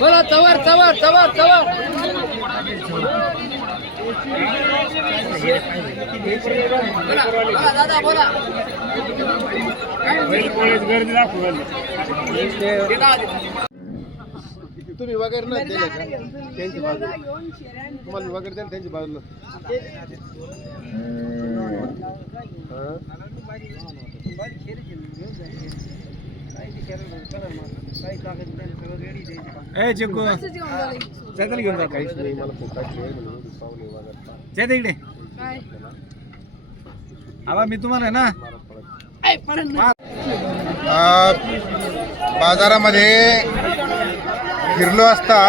बोला चवर चवर चवर चवर दादा बोला तुम्ही वगैरे ना दिले का त्यांची बाजू तुम्हाला वगैरे द्या त्यांची बाजूला ए चिकू चल घेऊन जा काहीच नाही मला फोकाट नाही म्हणून पाहुणे वगैरे जा तिकडे आवा मी तुम्हाला ना बाजारामध्ये फिरलो असता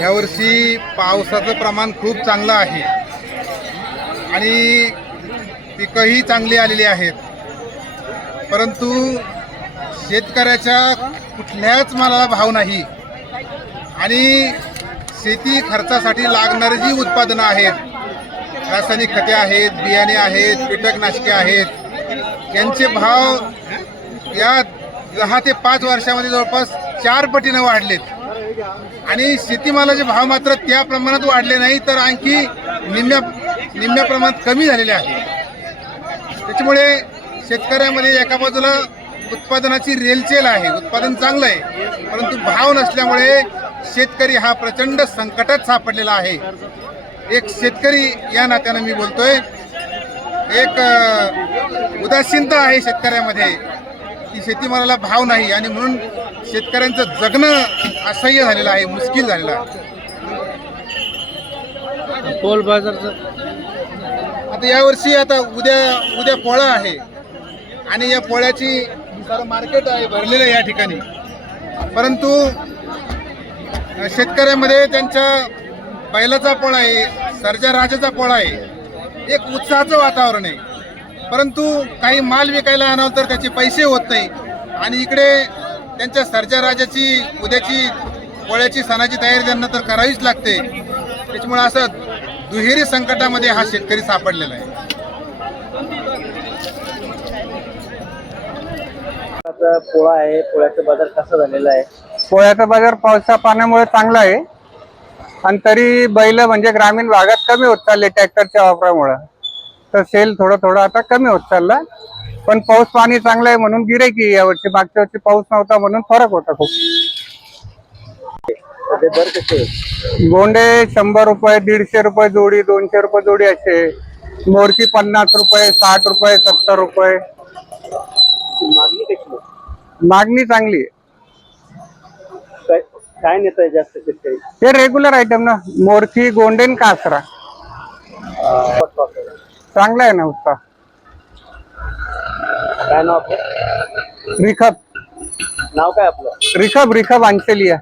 यावर्षी पावसाचं प्रमाण खूप चांगलं आहे आणि पिकंही चांगली आलेली आहेत, परंतु शेतकऱ्याच्या कुठल्याच मालाला भाव नाही आणि शेती खर्चासाठी लागणारी जी उत्पादनं आहेत, रासायनिक खते आहेत, बियाणे आहेत, कीटकनाशके आहेत, यांचे भाव या 10 ते 5 वर्षामध्ये जवळपास 4 पटीनं वाढलेत आणि शेतीमालाचे भाव मात्र त्या प्रमाणात वाढले नाही तर आणखी निम्म्या प्रमाणात कमी झालेले आहेत. त्याच्यामुळे शेतकऱ्यामध्ये एका बाजूला उत्पादनाची रेलचेल आहे, उत्पादन चांगलं आहे, परंतु भाव नसल्यामुळे शेतकरी हा प्रचंड संकटात सापडलेला आहे. एक शेतकरी या नात्यानं मी बोलतोय, एक उदासीनता आहे शेतकऱ्यामध्ये की शेतीमालाला भाव नाही आणि म्हणून शेतकऱ्यांचं जगणं असह्य झालेलं आहे, मुश्किल झालेलं आहे. पोल बाजारचं आता यावर्षी आता उद्या पोळा आहे आणि या पोळ्याची सारं मार्केट आहे भरलेलं या ठिकाणी, परंतु शेतकऱ्यामध्ये त्यांच्या बैलाचा पोळा आहे, सर्जा राजाचा पोळा आहे, एक उत्साहाचं वातावरण आहे, परंतु काही माल विकायला आणावं तर त्याचे पैसे होत नाही आणि इकडे त्यांच्या सर्जा राजाची उद्याची पोळ्याची सणाची तयारी त्यांना तर करावीच लागते. त्याच्यामुळे असं दुहेरी संकटामध्ये हा शेतकरी सापडलेला आहे. पोळा आहे, पोळ्याचा बाजार कसा झालेला आहे? पोळ्याचा बाजार पावसा पाण्यामुळे चांगला आहे आणि तरी बैल म्हणजे ग्रामीण भागात कमी होत चालले ट्रॅक्टरच्या वापरामुळे, तर सेल थोडं आता कमी होत चालला. पण पाऊस पाणी चांगलं आहे म्हणून गिऱ्हाईक यावर्षी, मागच्या वर्षी पाऊस नव्हता म्हणून फरक होता खूप. दर कसे? गोंडे 100 रुपये, 150 रुपये जोडी, 200 रुपये जोडी असे. मोरकी 50 रुपये, 60 रुपये, 70 रुपये. मागणी कशी? मागणी चांगली आहे. काय नेत आहे जास्त शेतकरी? हे रेग्युलर आयटम ना, मोरकी, गोंडेन, कासरा चांगला आहे ना उत्साह. काय नाव आपलं? रिखब नाव काय आपलं? रिखब अंचलिया.